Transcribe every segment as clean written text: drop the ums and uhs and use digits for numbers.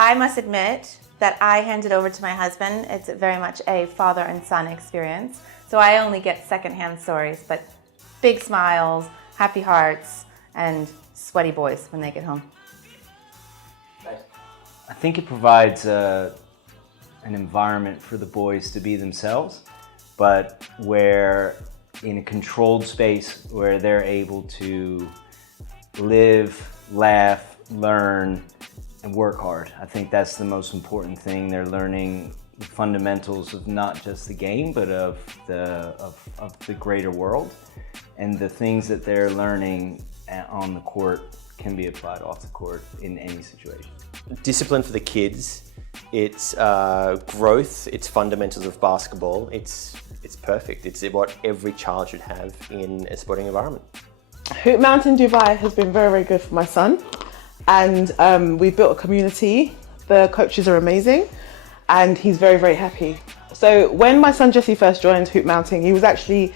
I must admit that I handed over to my husband. It's very much a father and son experience. So I only get secondhand stories, but big smiles, happy hearts, and sweaty boys when they get home. I think it provides an environment for the boys to be themselves, but where in a controlled space where they're able to live, laugh, learn, and work hard. I think that's the most important thing. They're learning the fundamentals of not just the game, but of the greater world. And the things that they're learning on the court can be applied off the court in any situation. Discipline for the kids, it's growth, it's fundamentals of basketball, it's perfect. It's what every child should have in a sporting environment. Hoop Mountain Dubai has been very, very good for my son. And we've built a community. The coaches are amazing and he's very, very happy. So when my son Jesse first joined Hoop Mountain, he was actually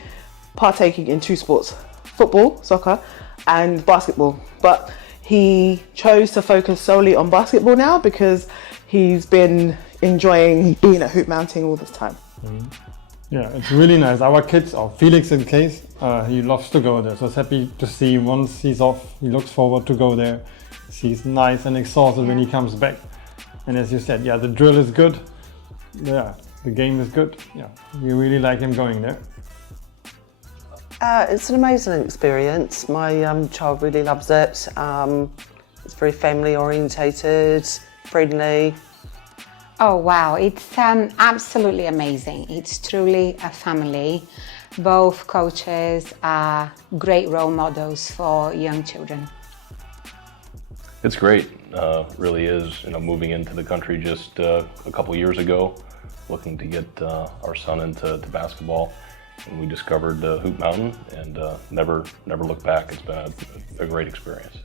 partaking in two sports, football, soccer, and basketball. But he chose to focus solely on basketball now because he's been enjoying being at Hoop Mountain all this time. Mm-hmm. Yeah, it's really nice. Our kids, or Felix in the case, he loves to go there. So it's happy to see once he's off, he looks forward to go there. He's nice and exhausted when he comes back. And as you said, yeah, the drill is good. Yeah, the game is good. Yeah, we really like him going there. It's an amazing experience. My child really loves it. It's very family orientated, friendly. Oh wow, it's absolutely amazing. It's truly a family. Both coaches are great role models for young children. It's great, really is. You know, moving into the country just a couple years ago, looking to get our son into basketball, and we discovered Hoop Mountain, and never looked back. It's been a great experience.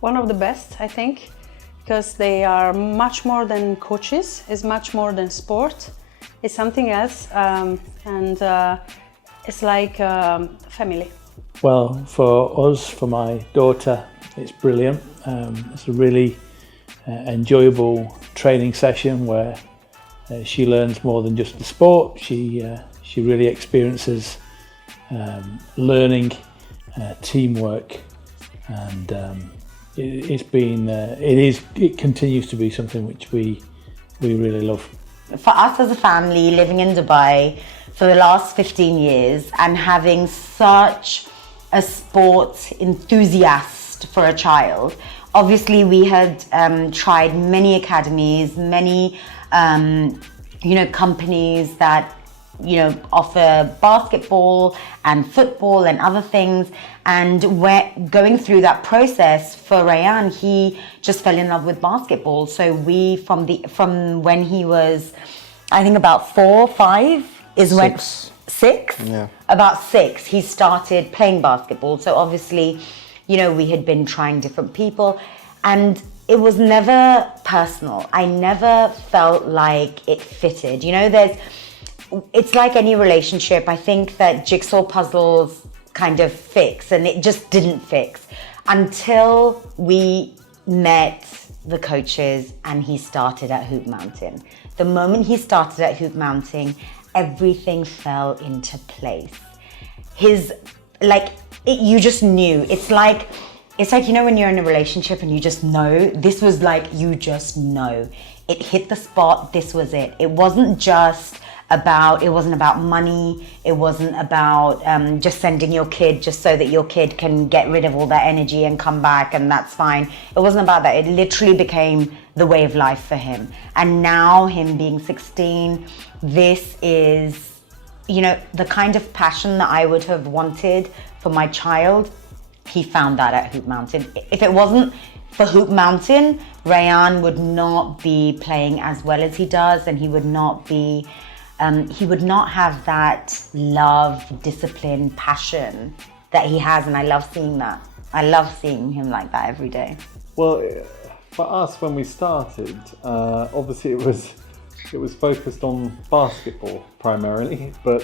One of the best, I think, because they are much more than coaches. It's much more than sport. It's something else, and it's like family. Well, for us, for my daughter, it's brilliant. It's a really enjoyable training session where she learns more than just the sport. She really experiences learning, teamwork, and it continues to be something which we really love. For us as a family living in Dubai for the last 15 years and having such a sports enthusiast for a child, obviously we had tried many academies, many companies that offer basketball and football and other things, and we're going through that process. For Rayan, he just fell in love with basketball. So we from when he was, I think about 4 or 5 is when 6? Yeah. About 6 he started playing basketball. So obviously, we had been trying different people, and it was never personal. I never felt like it fitted. It's like any relationship. I think that jigsaw puzzles kind of fix, and it just didn't fix until we met the coaches and he started at Hoop Mountain. The moment he started at Hoop Mountain, everything fell into place. You just knew. It's like when you're in a relationship and you just know. This was like, you just know. It hit the spot. This was it. It wasn't about money. It wasn't about just sending your kid just so that your kid can get rid of all that energy and come back, and that's fine. It wasn't about that. It literally became the way of life for him. And now, him being 16, this is, the kind of passion that I would have wanted for my child. He found that at Hoop Mountain. If it wasn't for Hoop Mountain, Rayan would not be playing as well as he does, and he would not have that love, discipline, passion that he has, and I love seeing that. I love seeing him like that every day. Well, for us, when we started, obviously it was focused on basketball primarily, but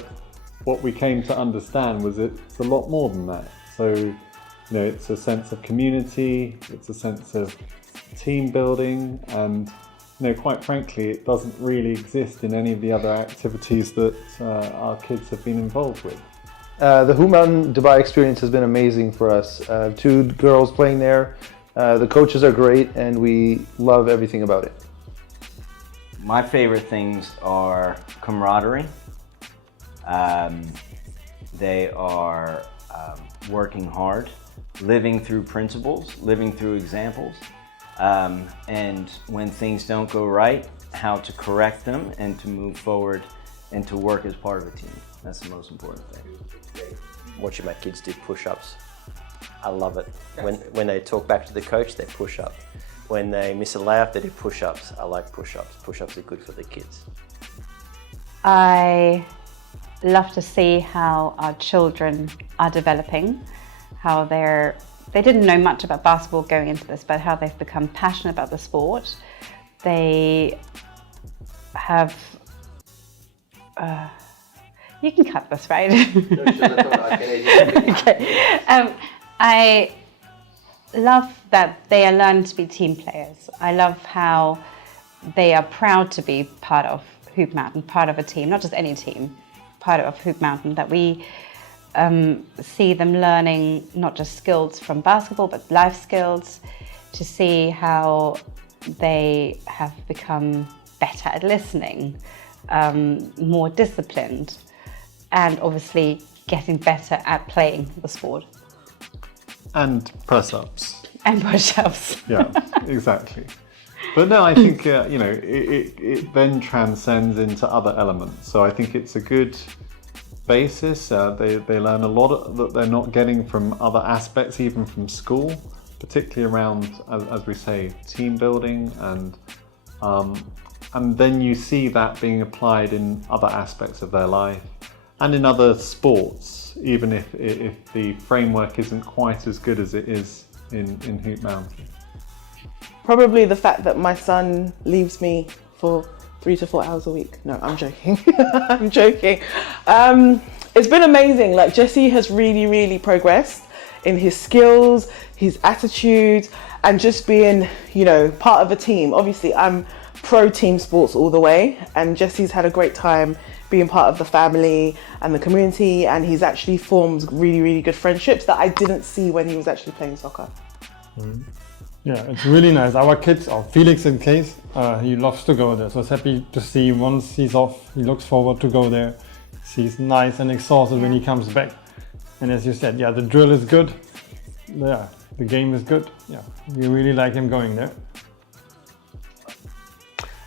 what we came to understand was it's a lot more than that. So, it's a sense of community, it's a sense of team building, and quite frankly, it doesn't really exist in any of the other activities that our kids have been involved with. The Hoop Mountain Dubai experience has been amazing for us. 2 girls playing there. The coaches are great, and we love everything about it. My favorite things are camaraderie. They are working hard, living through principles, living through examples, and when things don't go right, how to correct them and to move forward and to work as part of a team. That's the most important thing. Watching my kids do push-ups, I love it. When they talk back to the coach, they push up. When they miss a layup, they do push-ups. I like push-ups. Push-ups are good for the kids. I love to see how our children are developing, how they didn't know much about basketball going into this, but how they've become passionate about the sport. They have, you can cut this, right? Okay. I love that they are learning to be team players. I love how they are proud to be part of Hoop Mountain, part of a team, not just any team, part of Hoop Mountain, that we see them learning not just skills from basketball, but life skills, to see how they have become better at listening, more disciplined, and obviously getting better at playing the sport. And press-ups. And push-ups. Yeah, exactly. But no, I think it then transcends into other elements. So I think it's a good basis. They learn a lot that they're not getting from other aspects, even from school, particularly around, as we say, team building, and then you see that being applied in other aspects of their life and in other sports, even if the framework isn't quite as good as it is in Hoop Mountain. Probably the fact that my son leaves me for 3 to 4 hours a week. No, I'm joking. I'm joking. It's been amazing. Like, Jesse has really, really progressed in his skills, his attitude, and just being, part of a team. Obviously, I'm pro team sports all the way, and Jesse's had a great time being part of the family and the community, and he's actually formed really, really good friendships that I didn't see when he was actually playing soccer. Mm. Yeah, it's really nice. Our kids, Felix in case, he loves to go there. So it's happy to see once he's off, he looks forward to go there. He's nice and exhausted when he comes back. And as you said, yeah, the drill is good. Yeah, the game is good. Yeah, we really like him going there.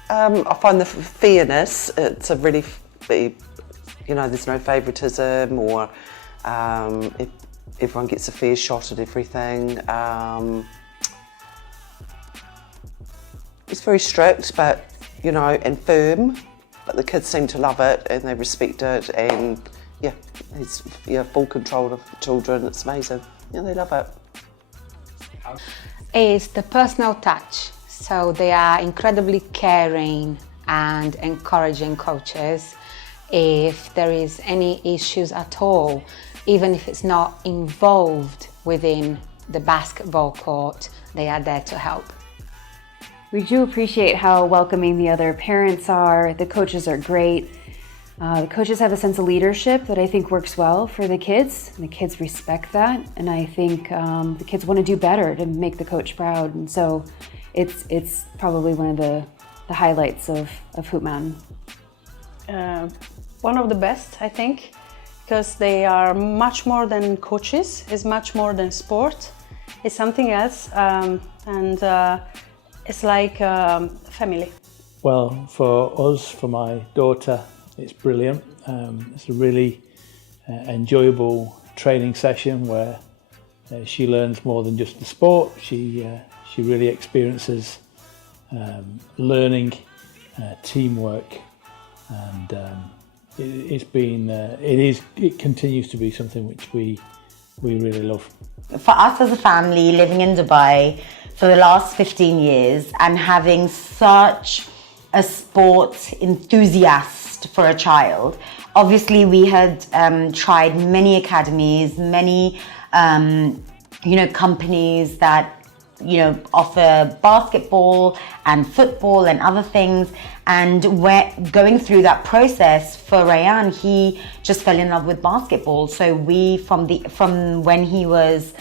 I find the fairness, it's a really, there's no favouritism, or if everyone gets a fair shot at everything. It's very strict, but, and firm, but the kids seem to love it and they respect it, and he's full control of the children. It's amazing. They love it. It's the personal touch. So they are incredibly caring and encouraging coaches. If there is any issues at all, even if it's not involved within the basketball court, they are there to help. We do appreciate how welcoming the other parents are. The coaches are great. The coaches have a sense of leadership that I think works well for the kids. The kids respect that, and I think the kids want to do better to make the coach proud. And so it's probably one of the highlights of Hoop Mountain. One of the best, I think, because they are much more than coaches. It's much more than sport. It's something else, and it's like family. Well, for us, for my daughter, it's brilliant. It's a really enjoyable training session where she learns more than just the sport. She really experiences learning, teamwork, and it continues to be something which we really love. For us as a family living in Dubai for the last 15 years and having such a sports enthusiast for a child, obviously we had tried many academies, many companies that offer basketball and football and other things. And going through that process for Rayan, he just fell in love with basketball. So we, from when he was,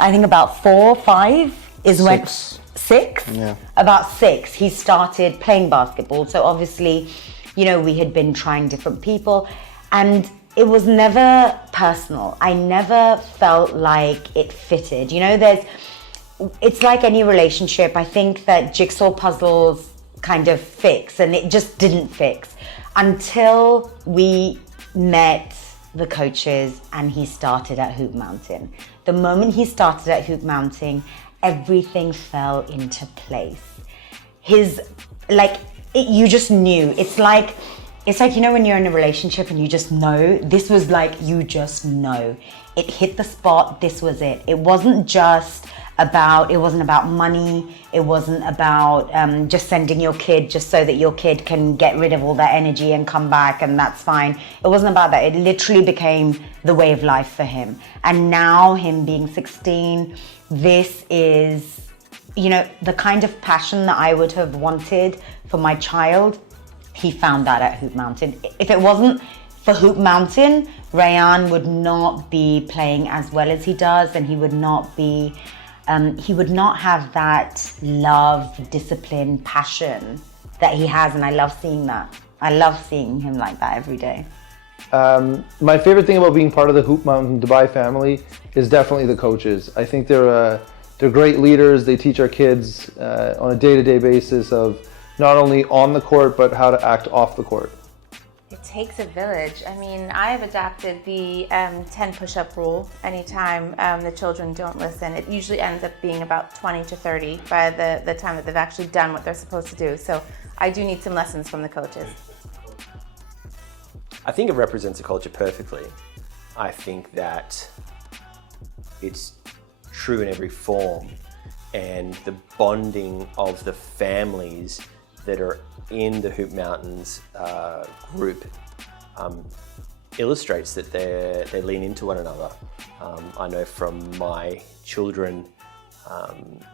I think about 4, 5 is when 6. Yeah. About 6, he started playing basketball. So obviously, we had been trying different people, and it was never personal. I never felt like it fitted. It's like any relationship. I think that jigsaw puzzles kind of fix, and it just didn't fix until we met the coaches and he started at Hoop Mountain. The moment he started at Hoop Mountain, everything fell into place. You just knew. It's like when you're in a relationship and you just know. This was like, you just know. It hit the spot. This was it. It wasn't about money. It wasn't about just sending your kid just so that your kid can get rid of all that energy and come back and that's fine. It wasn't about that. It literally became the way of life for him. And now, him being 16, this is, the kind of passion that I would have wanted for my child. He found that at Hoop Mountain. If it wasn't for Hoop Mountain, Rayan would not be playing as well as he does, and he would not have that love, discipline, passion that he has, and I love seeing that. I love seeing him like that every day. My favorite thing about being part of the Hoop Mountain Dubai family is definitely the coaches. I think they're great leaders. They teach our kids on a day-to-day basis of not only on the court, but how to act off the court. It takes a village. I mean, I have adapted the 10 push-up rule. Anytime the children don't listen, it usually ends up being about 20 to 30 by the time that they've actually done what they're supposed to do. So I do need some lessons from the coaches. I think it represents the culture perfectly. I think that it's true in every form, and the bonding of the families that are in the Hoop Mountains group illustrates that they lean into one another. I know from my children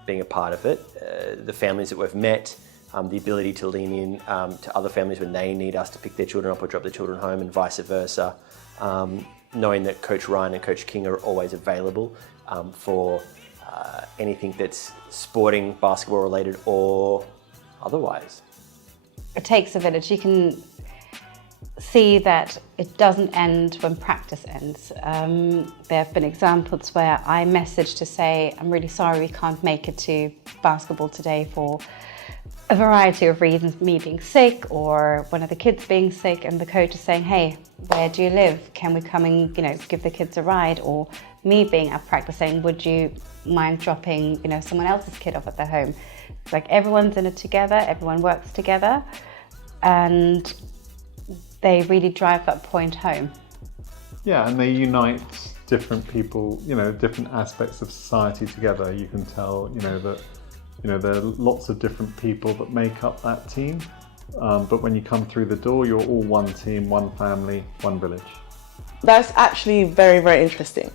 being a part of it, the families that we've met, the ability to lean in to other families when they need us to pick their children up or drop their children home, and vice versa. Knowing that Coach Ryan and Coach King are always available for anything that's sporting, basketball related or otherwise. It takes a village. You can see that it doesn't end when practice ends. There have been examples where I messaged to say, I'm really sorry we can't make it to basketball today for a variety of reasons, me being sick or one of the kids being sick, and the coach is saying, hey, where do you live? Can we come and give the kids a ride? Or me being at practice saying, would you mind dropping someone else's kid off at their home? It's like everyone's in it together, everyone works together, and they really drive that point home. Yeah, and they unite different people, different aspects of society together. You can tell, that there are lots of different people that make up that team, but when you come through the door, you're all one team, one family, one village. That's actually very, very interesting.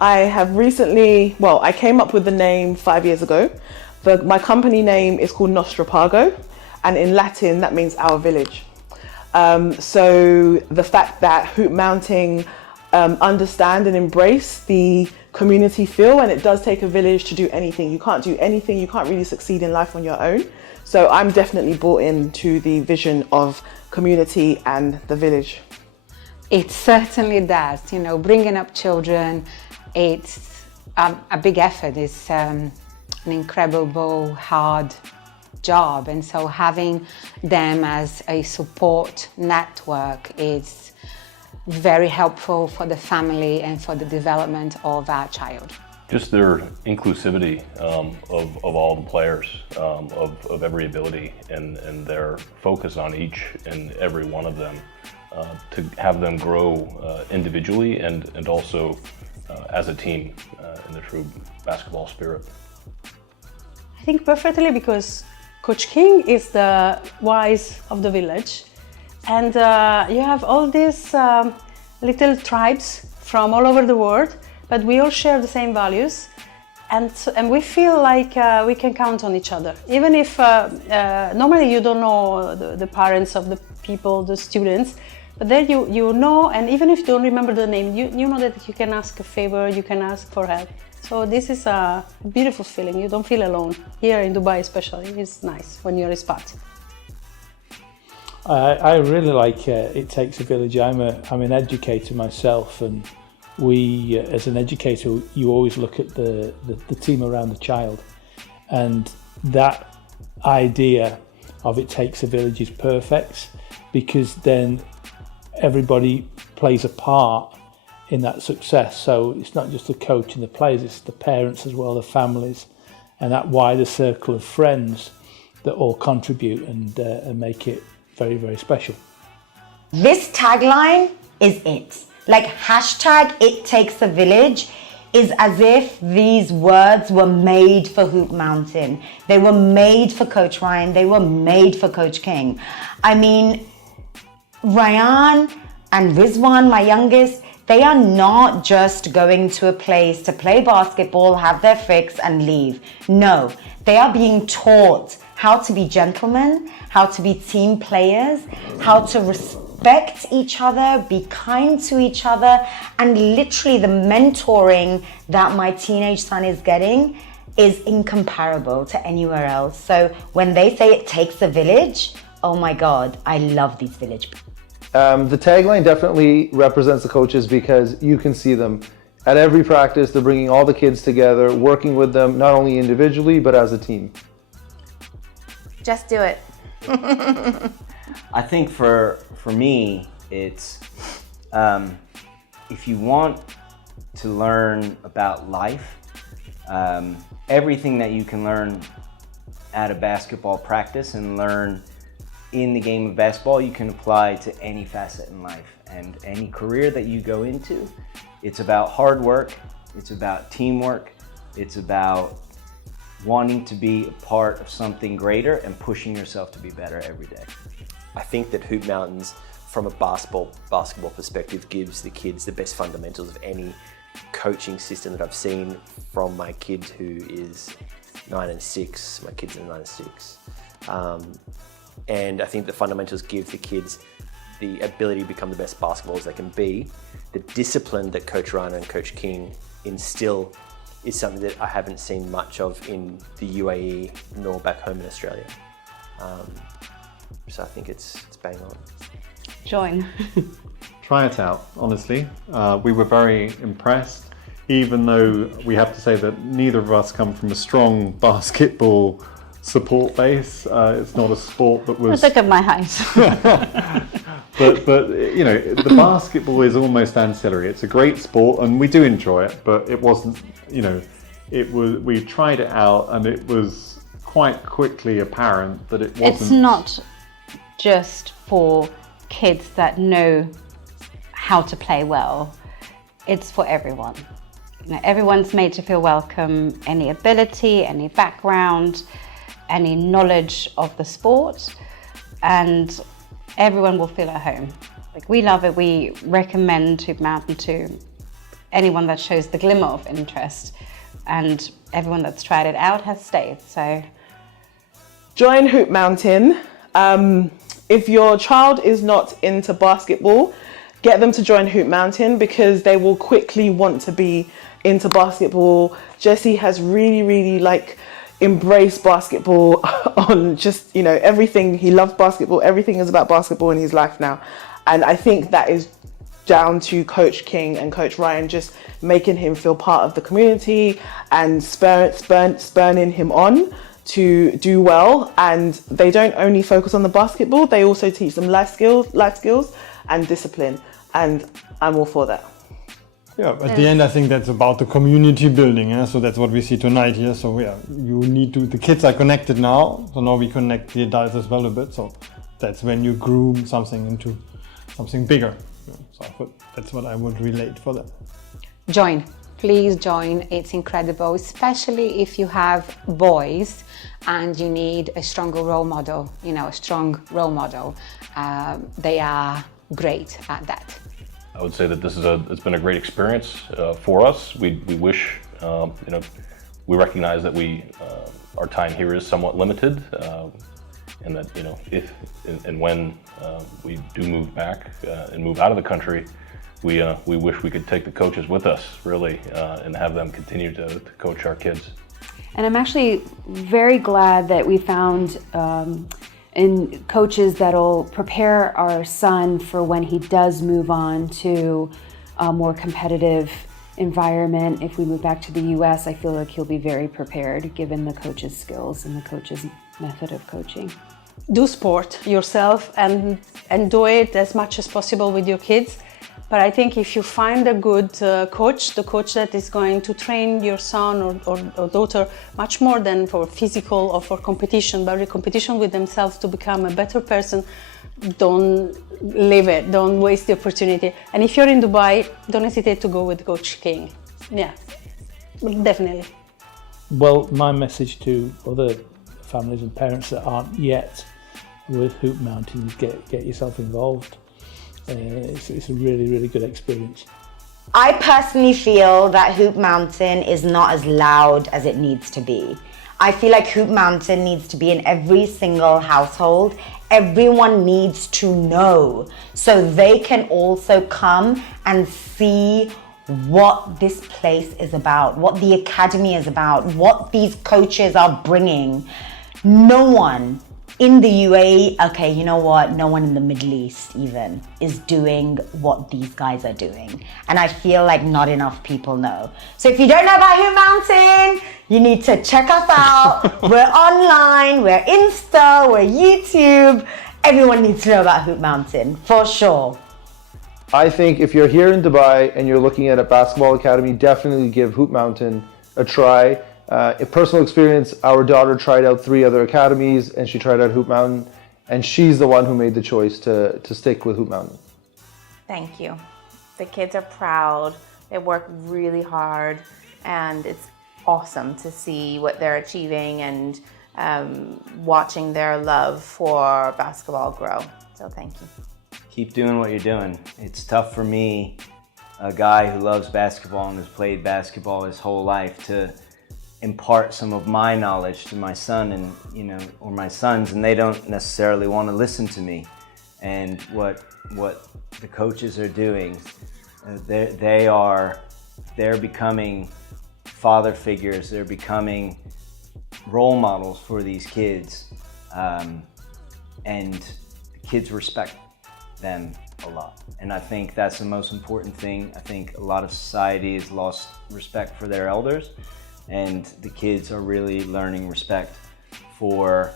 I have recently, I came up with the name 5 years ago. My company name is called Nostra Pago, and in Latin that means our village. So the fact that Hoop Mountain understand and embrace the community feel, and it does take a village to do anything. You can't do anything, you can't really succeed in life on your own. So I'm definitely bought into the vision of community and the village. It certainly does. Bringing up children, it's a big effort. It's an incredible, hard job. And so having them as a support network is very helpful for the family and for the development of our child. Just their inclusivity of all the players, of every ability, and their focus on each and every one of them, to have them grow individually and also as a team in the true basketball spirit. I think perfectly, because Coach King is the wise of the village, and you have all these little tribes from all over the world, but we all share the same values, and we feel like we can count on each other. Even if normally you don't know the parents of the people, the students, but then you know, and even if you don't remember the name, you know that you can ask a favor, you can ask for help. So this is a beautiful feeling. You don't feel alone. Here in Dubai especially, it's nice when you're a spot. I really like It Takes a Village. I'm an educator myself, and we, as an educator, you always look at the team around the child, and that idea of It Takes a Village is perfect, because then everybody plays a part in that success. So it's not just the coach and the players, it's the parents as well, the families, and that wider circle of friends that all contribute and make it very, very special. This tagline is it. Like hashtag It Takes a Village is as if these words were made for Hoop Mountain. They were made for Coach Ryan. They were made for Coach King. I mean, Ryan and Rizwan, my youngest, they are not just going to a place to play basketball, have their fix and leave. No, they are being taught how to be gentlemen, how to be team players, how to respect each other, be kind to each other, and literally the mentoring that my teenage son is getting is incomparable to anywhere else. So when they say it takes a village, oh my God, I love these village people. The tagline definitely represents the coaches, because you can see them at every practice. They're bringing all the kids together, working with them, not only individually, but as a team. Just do it. I think for me, it's if you want to learn about life, everything that you can learn at a basketball practice and learn in the game of basketball, you can apply to any facet in life and any career that you go into. It's about hard work, it's about teamwork, it's about wanting to be a part of something greater and pushing yourself to be better every day. I think that Hoop Mountains, from a basketball perspective, gives the kids the best fundamentals of any coaching system that I've seen from my kid who is 9 and 6. My kids are 9 and 6. And I think the fundamentals give the kids the ability to become the best basketballers they can be. The discipline that Coach Ryan and Coach King instill is something that I haven't seen much of in the UAE nor back home in Australia. So I think it's bang on. Join. Try it out, honestly. We were very impressed, even though we have to say that neither of us come from a strong basketball support base. It's not a sport that was... Look at my height. but you know, the basketball is almost ancillary. It's a great sport and we do enjoy it, but it wasn't, you know, we tried it out and it was quite quickly apparent that it wasn't... It's not just for kids that know how to play well. It's for everyone. You know, everyone's made to feel welcome, any ability, any background, any knowledge of the sport, and everyone will feel at home. Like, we love it. We recommend Hoop Mountain to anyone that shows the glimmer of interest, and everyone that's tried it out has stayed. So join Hoop Mountain. If your child is not into basketball, get them to join Hoop Mountain, because they will quickly want to be into basketball. Jesse has really like embraced basketball on just, you know, everything. He loves basketball. Everything is about basketball in his life now. And I think that is down to Coach King and Coach Ryan just making him feel part of the community and spurning him on to do well. And they don't only focus on the basketball, they also teach them life skills and discipline. And I'm all for that. Yeah, at the end I think that's about the community building, yeah? So that's what we see tonight here. So yeah, you need to, the kids are connected now, so now we connect the adults as well a bit. So that's when you groom something into something bigger. Yeah, so that's what I would relate for that. Join, please join. It's incredible, especially if you have boys and you need a stronger role model, you know, a strong role model. They are great at that. I would say that it's been a great experience for us. We wish, we recognize that our time here is somewhat limited, and that if and when we do move back and move out of the country, we wish we could take the coaches with us, really, and have them continue to coach our kids. And I'm actually very glad that we found in coaches that'll prepare our son for when he does move on to a more competitive environment. If we move back to the US, I feel like he'll be very prepared given the coach's skills and the coach's method of coaching. Do sport yourself and do it as much as possible with your kids. But I think if you find a good coach, the coach that is going to train your son or daughter much more than for physical or for competition, but the competition with themselves to become a better person, don't leave it, don't waste the opportunity. And if you're in Dubai, don't hesitate to go with Coach King. Yeah, definitely. Well, my message to other families and parents that aren't yet with Hoop Mountain is get yourself involved. It's a really, really good experience. I personally feel that Hoop Mountain is not as loud as it needs to be. I feel like Hoop Mountain needs to be in every single household. Everyone needs to know so they can also come and see what this place is about, what the academy is about, what these coaches are bringing. No one in the UAE, okay, you know what? No one in the Middle East even is doing what these guys are doing. And I feel like not enough people know. So if you don't know about Hoop Mountain, you need to check us out. We're online, we're Insta, we're YouTube. Everyone needs to know about Hoop Mountain, for sure. I think if you're here in Dubai and you're looking at a basketball academy, definitely give Hoop Mountain a try. In personal experience, our daughter tried out 3 other academies and she tried out Hoop Mountain, and she's the one who made the choice to stick with Hoop Mountain. Thank you. The kids are proud, they work really hard, and it's awesome to see what they're achieving and watching their love for basketball grow. So thank you. Keep doing what you're doing. It's tough for me, a guy who loves basketball and has played basketball his whole life, to impart some of my knowledge to my son and or my sons, and they don't necessarily want to listen to me. And what the coaches are doing, they're becoming father figures, they're becoming role models for these kids, and the kids respect them a lot. And I think that's the most important thing. I think a lot of society has lost respect for their elders, and the kids are really learning respect for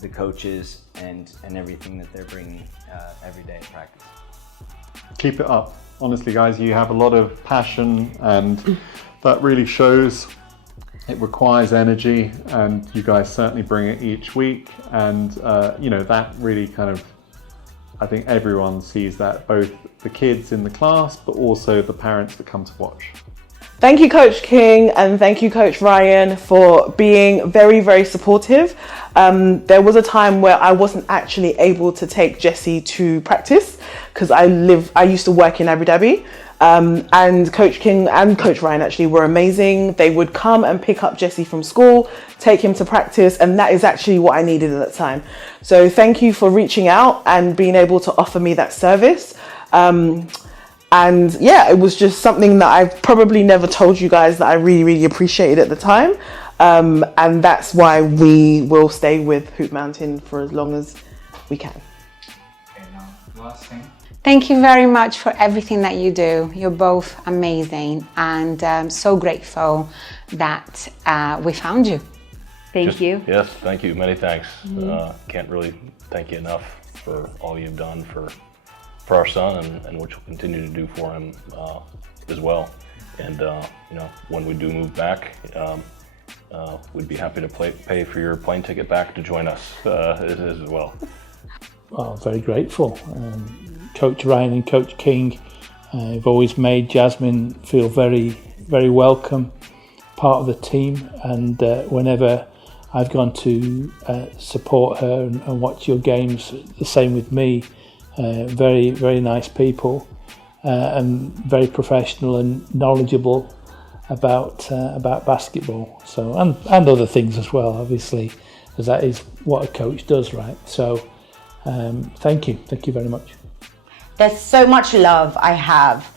the coaches and everything that they're bringing every day at practice. Keep it up. Honestly, guys, you have a lot of passion, and that really shows. It requires energy, and you guys certainly bring it each week. And that really kind of, I think everyone sees that, both the kids in the class, but also the parents that come to watch. Thank you, Coach King, and thank you, Coach Ryan, for being very, very supportive. There was a time where I wasn't actually able to take Jessie to practice because I used to work in Abu Dhabi, and Coach King and Coach Ryan actually were amazing. They would come and pick up Jessie from school, take him to practice, and that is actually what I needed at that time. So thank you for reaching out and being able to offer me that service. And yeah, it was just something that I've probably never told you guys that I really, really appreciated at the time. And that's why we will stay with Hoop Mountain for as long as we can. Okay, now, last thing. Thank you very much for everything that you do. You're both amazing, and I'm so grateful that we found you. Thank you. Yes, thank you. Many thanks. Can't really thank you enough for all you've done for our son and what you'll continue to do for him as well. And when we do move back, we'd be happy to pay for your plane ticket back to join us as well. Well, very grateful. Coach Ryan and Coach King have always made Jasmine feel very, very welcome, part of the team. And whenever I've gone to support her and watch your games, the same with me. Very, very nice people, and very professional and knowledgeable. about basketball. So and other things as well, obviously, because that is what a coach does, right? So thank you very much. There's so much love I have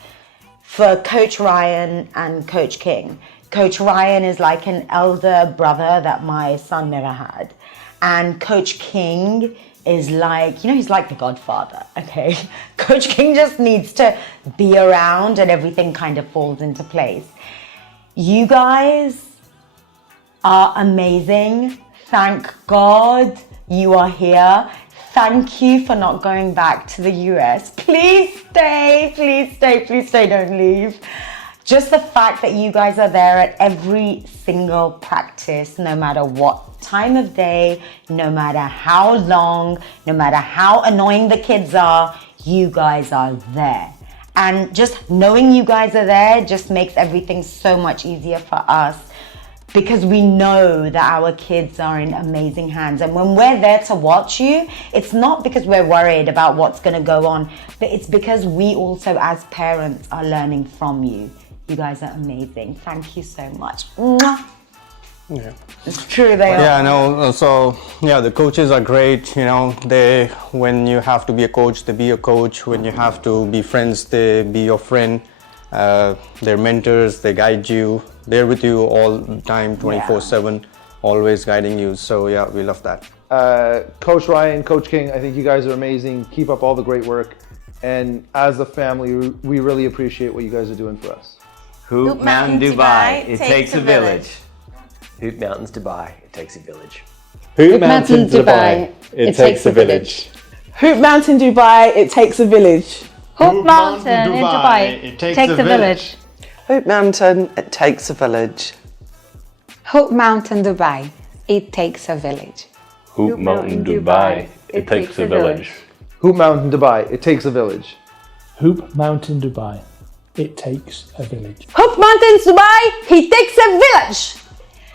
for Coach Ryan and Coach King. Coach Ryan is like an elder brother that my son never had. And Coach King is like, he's like the godfather, okay? Coach King just needs to be around and everything kind of falls into place. You guys are amazing. Thank God you are here. Thank you for not going back to the US. Please stay, please stay, please stay, don't leave. Just the fact that you guys are there at every single practice, no matter what time of day, no matter how long, no matter how annoying the kids are, you guys are there. And just knowing you guys are there just makes everything so much easier for us, because we know that our kids are in amazing hands. And when we're there to watch you, it's not because we're worried about what's going to go on, but it's because we also as parents are learning from you. You guys are amazing. Thank you so much. Mwah. Yeah. It's true, they are. Yeah, no, so yeah, the coaches are great. When you have to be a coach, they be a coach. When you have to be friends, they be your friend. They're mentors, they guide you. They're with you all the time, 24/7, always guiding you. So yeah, we love that. Coach Ryan, Coach King, I think you guys are amazing. Keep up all the great work. And as a family, we really appreciate what you guys are doing for us. Hoop Mountain Dubai, it takes a village. Hoop Mountains Dubai, it takes a village. Hoop Mountain Dubai, it takes a village. Hoop Mountain Dubai, it takes a village. Hoop Mountain in Dubai, it takes a village. Hoop Mountain, it takes a village. Hoop Mountain Dubai, it takes a village. Hoop Mountain Dubai, it takes a village. Hoop Mountain Dubai, it takes a village. Hoop Mountain Dubai, it takes a village. Hoop Mountain Dubai, he takes a village.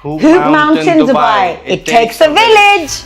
Hoop Mountain Dubai, it takes a village.